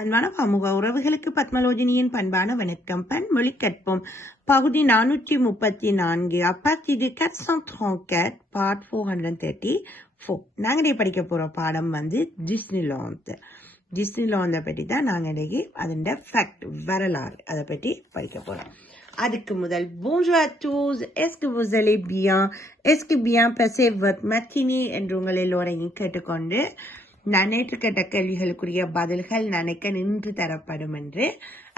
அன்பான பமுக உறவுகளுக்கு பத்மலோஜினியின் பண்பான வணக்கம். பன்மொழி கற்போம் பகுதி 434 அப்பாத்திது 434 பார்ட் 434. நாங்கள் படிக்க போற பாடம் வந்து டிஸ்னிலாந்தை பற்றி தான் நாங்கள் அதோட ஃபேக்ட் வரலாறு அதை பற்றி படிக்க போறோம். அதுக்கு முதல் bonjour à tous, est-ce que vous allez bien, est-ce que bien passé votre matinée என்று உங்கள் எல்லோரையும் கேட்டுக்கொண்டு நான் நேற்று கேட்ட கேள்விகளுக்குரிய பதில்கள் நினைக்க நின்று தரப்படும் என்று,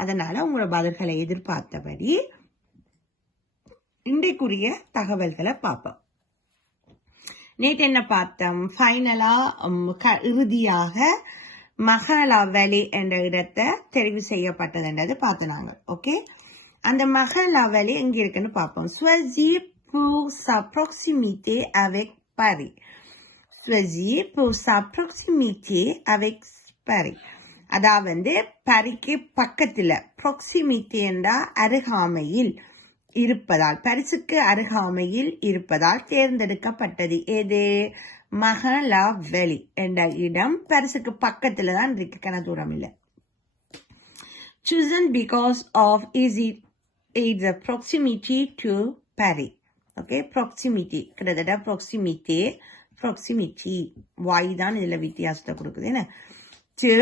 அதனால உங்களோட பதில்களை எதிர்பார்த்தபடி இன்றைக்குரிய தகவல்களை பார்ப்போம். நேற்று என்ன பார்த்தோம்? ஃபைனலா இறுதியாக மஹாலா வேலி என்ற இடத்தை தெரிவு செய்யப்பட்டதுன்றது பார்த்தனாங்க. ஓகே, அந்த மஹாலா வேலி எங்க இருக்குன்னு பார்ப்போம். Choisir pour sa proximité avec Paris. Choisir pour sa proximité avec Paris. அதாவது பாரிக்கு பக்கத்துல, ப்ராக்சிமிட்டி என்றா அருகாமையில் இருப்பதால், பரிசுக்கு அருகாமையில் இருப்பதால் தேர்ந்தெடுக்கப்பட்டது. எது? மஹாலா வேலி என்ற இடம் பரிசுக்கு பக்கத்துல தான் இருக்கு, கன தூரம் இல்லை. Chosen because of its proximity to Paris. Okay, proximity கிட்டத்தட்ட proximity வாய் தான் இதுல வித்தியாசத்தை கொடுக்குது என்ன, டு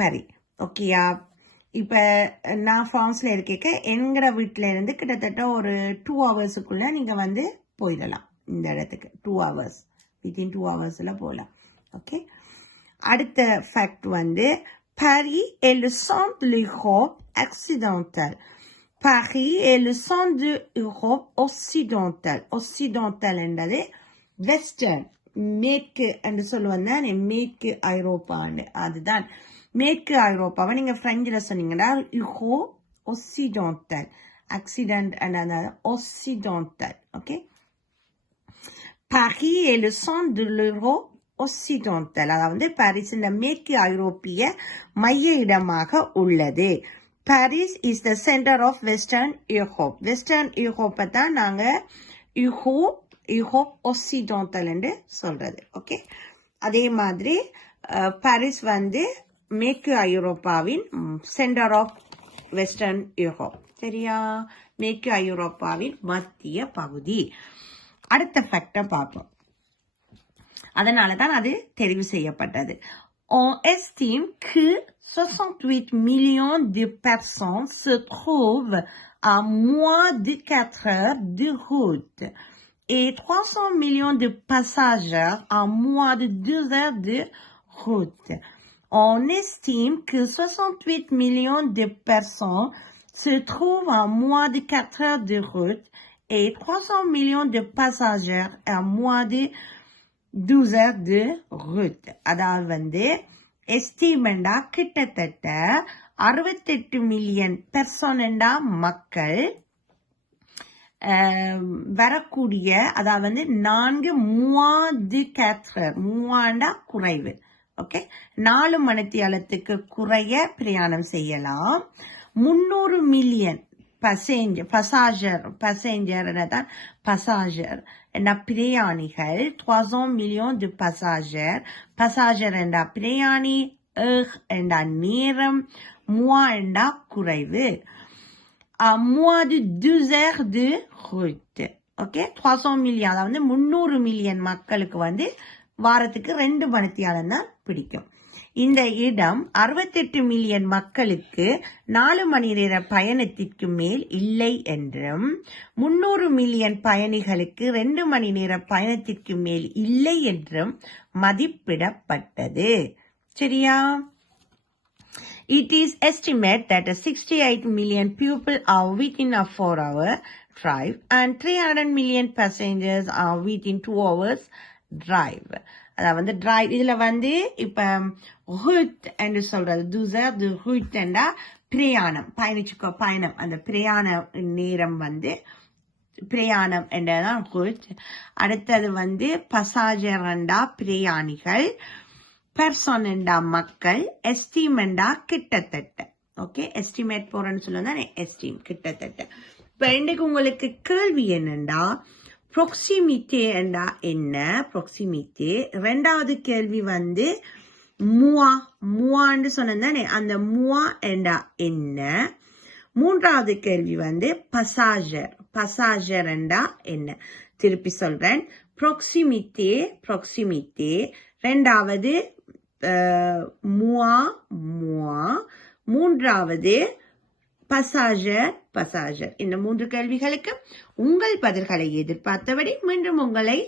பரி. ஓகேயா, இப்ப நான் பிரான்ஸ்ல இருக்க எங்கட வீட்டுல இருந்து கிட்டத்தட்ட ஒரு 2 ஹவர்ஸுக்குள்ள நீங்க வந்து போயிடலாம் இந்த இடத்துக்கு. 2 ஹவர்ஸ், வித்தின் 2 ஹவர்ஸ்ல போகலாம். ஓகே, அடுத்த ஃபேக்ட் வந்து Paris est le centre de l'Europe occidentale. Paris est le centre de l'Europe occidentale. Occidental என்றது வெஸ்டர்ன், மேற்கு என்று சொல்லுவாங்க. மேற்கு ஐரோப்பா, அதுதான் மேற்கு ஐரோப்பாவை நீங்க பிரெஞ்சில் சொன்னீங்கன்னா யூரோ ஒசிடென்டல், ஆக்சிடென்ட் ஒசிடென்டல். Okay, Paris est le centre de l'Europe occidentale. அதாவது பாரிஸ் இந்த மேற்கு ஐரோப்பிய மைய இடமாக உள்ளது. Paris is the center of Western Europe. Western Europe தான் நாங்க யூரோப் ஒசிடென்டல் என்று சொல்றது. ஓகே, அதே மாதிரி பாரிஸ் வந்து மேற்கு ஐரோப்பாவின் சென்டர் ஆஃப் வெஸ்டர்ன் யூரோப். சரியா, மேற்கு ஐரோப்பாவின் மத்திய பகுதி. அடுத்த ஃபேக்டை பார்ப்போம். அதனால தான் அது தெரிவு செய்யப்பட்டது. On estime que 68 millions de personnes se trouvent à moins de 4 heures de route et 300 millions de passagers à moins de 2 heures de route. On estime que 68 millions de personnes se trouvent à moins de 4 heures de route et 300 millions de passagers à moins de 12 heures de route. அதாவது வந்து எஸ்டிமெண்டா கிட்டத்தட்ட 68 million பெர்சனண்டா மக்கள் வரக்கூடிய, அதாவது வந்து 4 குறைவு. Okay, 4 மணித்தியாலத்துக்கு குறைய பிரயாணம் செய்யலாம். 300 மில்லியன் பசேஞ்சர் என்ற பிரயாணிகள், 300 millions de passagers என்ற பிரயாணி, என்ற நேரம், என்ற குறைவு, moins de 2 heures de route. Okay, 300 million, அதாவது 300 மில்லியன் மக்களுக்கு வந்து வாரத்துக்கு 2 மணித்தியாலம் தான் பிடிக்கும். இந்த இடம் 68 மில்லியன் மக்களுக்கு 4 மணி நேர பயணத்திற்கு மேல் இல்லை என்றும் 300 மில்லியன் பயணிகளுக்கு 2 மணி நேர பயணத்திற்கு மேல் இல்லை என்றும் மதிப்பிடப்பட்டது. சரியா? It is estimated that 68 million people are within a 4-hour drive and 300 million passengers are within 2 hours drive. அதாவது டிரைவ், இதுல வந்து இப்ப ரூட் என்று சொல்றது, 12 heures de route என்றா பிரயாணம், பயணம். அந்த பிரயாண நேரம் வந்து பிரயாணம் என்றதான் ரூட். அடுத்தது வந்து பசாஜர் என்றா பிரயாணிகள், பெர்சன் என்றா மக்கள், எஸ்டிம் என்றா கிட்டத்தட்ட. ஓகே, எஸ்டிமேட் போறேன்னு சொல்லுங்க, எஸ்டிம் கிட்டத்தட்ட. இப்ப இன்னைக்கு உங்களுக்கு கேள்வி என்னண்டா, proximity என்றா என்ன? proximity. இரண்டாவது கேள்வி வந்து முவான்னு சொன்னதானே, அந்த முவா என்றா என்ன? மூன்றாவது கேள்வி வந்து பசாஜர் என்றா என்ன? திருப்பி சொல்றேன். ப்ராக்சிமிட்டே. ரெண்டாவது முவா. மூன்றாவது பசாஜர். இந்த 3 கேள்விகளுக்கு உங்கள் பதில்களை எதிர்பார்த்தபடி மீண்டும் உங்களை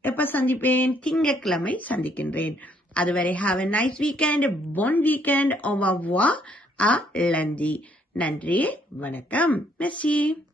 எப்ப சந்திப்பேன்? திங்கட்கிழமை சந்திக்கின்றேன். அதுவரை have a nice weekend, bon weekend, au revoir, à lundi. நன்றி, வணக்கம், மெர்சி.